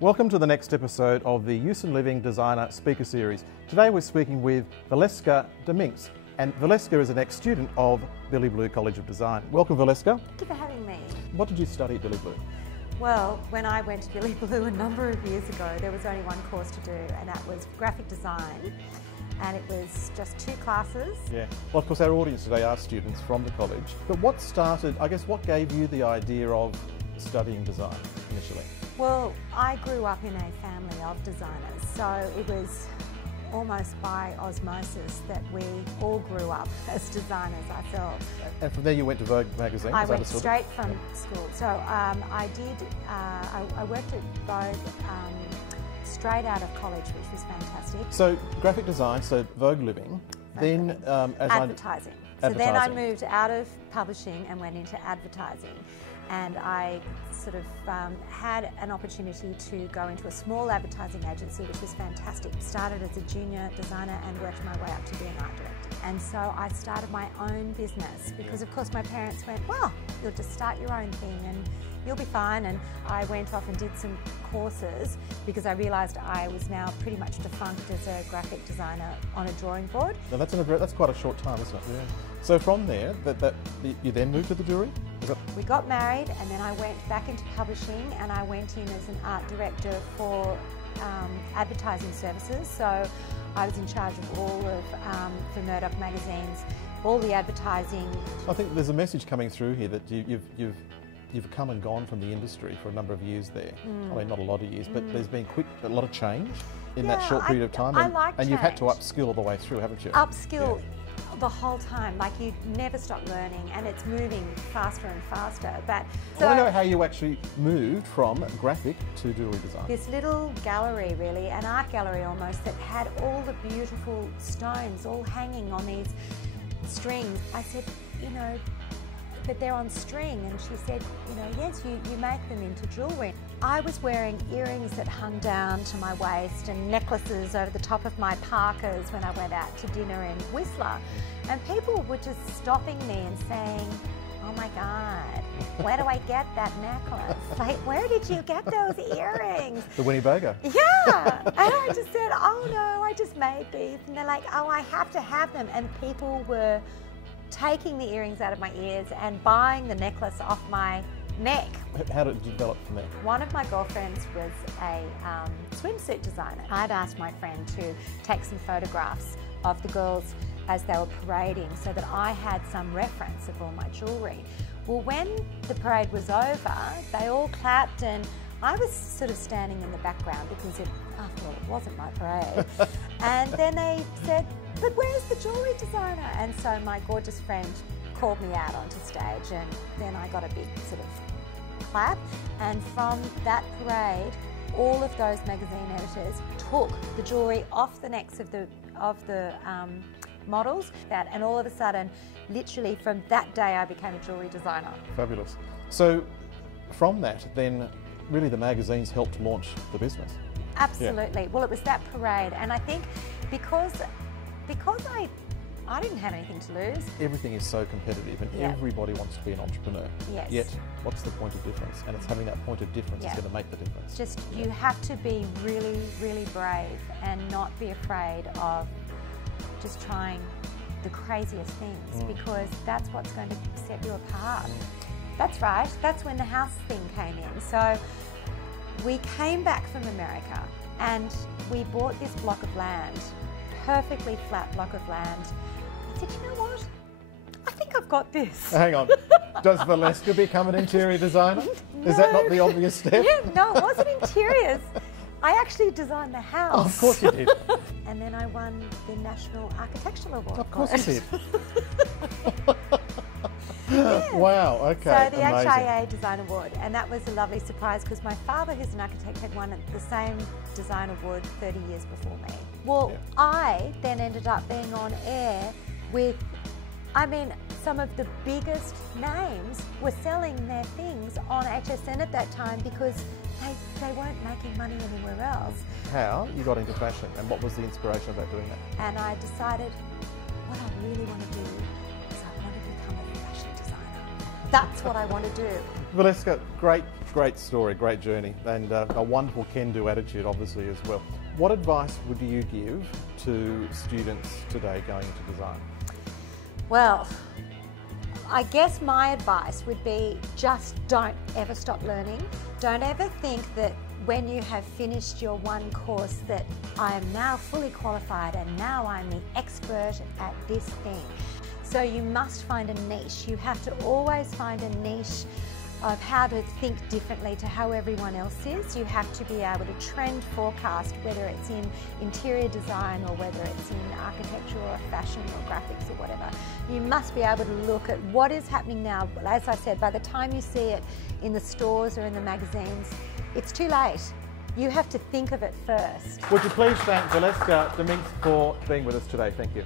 Welcome to the next episode of the Eussen Living Designer Speaker Series. Today we're speaking with Valeska Dominguez, and Valeska is an ex-student of Billy Blue College of Design. Welcome, Valeska. Thank you for having me. What did you study at Billy Blue? Well, when I went to Billy Blue a number of years ago, there was only one course to do, and that was graphic design. And it was just 2 classes. Yeah. Well, of course, our audience today are students from the college. But what what gave you the idea of studying design initially? Well, I grew up in a family of designers, so it was almost by osmosis that we all grew up as designers ourselves. And from there you went to Vogue magazine? I went straight from school. So I worked at Vogue straight out of college, which was fantastic. So graphic design, so Vogue Living, then advertising. So then I moved out of publishing and went into advertising. And I sort of had an opportunity to go into a small advertising agency, which was fantastic. Started as a junior designer and worked my way up to be an art director. And so I started my own business because, of course, my parents went, well, you'll just start your own thing and you'll be fine. And I went off and did some courses because I realised I was now pretty much defunct as a graphic designer on a drawing board. Now that's quite a short time, isn't it? Yeah. So from there, you then moved to the jewellery? We got married, and then I went back into publishing, and I went in as an art director for advertising services. So I was in charge of all of, for Murdoch magazines, all the advertising. I think there's a message coming through here that you've come and gone from the industry for a number of years there. I mean, not a lot of years, but there's been a lot of change in that short period of time. And you've had to upskill the way through, haven't you? Upskill. Yeah. The whole time, like you never stop learning, and it's moving faster and faster. But so, I want to know how you actually moved from graphic to jewellery design. This little gallery, really, an art gallery almost, that had all the beautiful stones all hanging on these strings. I said, you know, but they're on string, and she said, you know, yes, you make them into jewellery. I was wearing earrings that hung down to my waist and necklaces over the top of my parkas when I went out to dinner in Whistler, and people were just stopping me and saying, oh my God, where do I get that necklace? Like, where did you get those earrings? The Winnebago. Yeah, and I just said, oh no, I just made these, and they're like, oh, I have to have them, and people were taking the earrings out of my ears and buying the necklace off my neck. How did it develop from there? One of my girlfriends was a swimsuit designer. I'd asked my friend to take some photographs of the girls as they were parading so that I had some reference of all my jewellery. Well, when the parade was over, they all clapped, and I was sort of standing in the background because after all, it wasn't my parade. And then they said, but where's the jewellery designer? And so my gorgeous friend called me out onto stage, and then I got a big sort of clap. And from that parade, all of those magazine editors took the jewellery off the necks of the models, and all of a sudden, literally from that day, I became a jewellery designer. Fabulous. So from that, then really the magazines helped launch the business. Absolutely. Yeah. Well, it was that parade, and I think because I didn't have anything to lose. Everything is so competitive, and everybody wants to be an entrepreneur. Yes. Yet, what's the point of difference? And it's having that point of difference that's going to make the difference. Just you have to be really, really brave and not be afraid of just trying the craziest things, because that's what's going to set you apart. That's right. That's when the house thing came in. So we came back from America and we bought this block of land, perfectly flat block of land. I said, you know what? I think I've got this. Hang on. Does Valeska become an interior designer? No. Is that not the obvious step? Yeah, no, it wasn't interiors. I actually designed the house. Oh, of course you did. And then I won the National Architectural Award. Of course you did. Yeah. Wow, okay. So the HIA Design Award, and that was a lovely surprise because my father, who's an architect, had won the same design award 30 years before me. Well, I then ended up being on air with, I mean, some of the biggest names were selling their things on HSN at that time because they weren't making money anywhere else. How you got into fashion and what was the inspiration about doing that? And I decided what I really want to do is I want to become a fashion designer. That's what I want to do. Valeska, great story, great journey, and a wonderful can-do attitude obviously as well. What advice would you give to students today going into design? Well, I guess my advice would be just don't ever stop learning. Don't ever think that when you have finished your one course that I am now fully qualified and now I'm the expert at this thing. So you must find a niche. You have to always find a niche of how to think differently to how everyone else is. You have to be able to trend forecast, whether it's in interior design or whether it's in architecture or fashion or graphics or whatever. You must be able to look at what is happening now. As I said, by the time you see it in the stores or in the magazines, it's too late. You have to think of it first. Would you please thank Valeska Dominguez for being with us today? Thank you.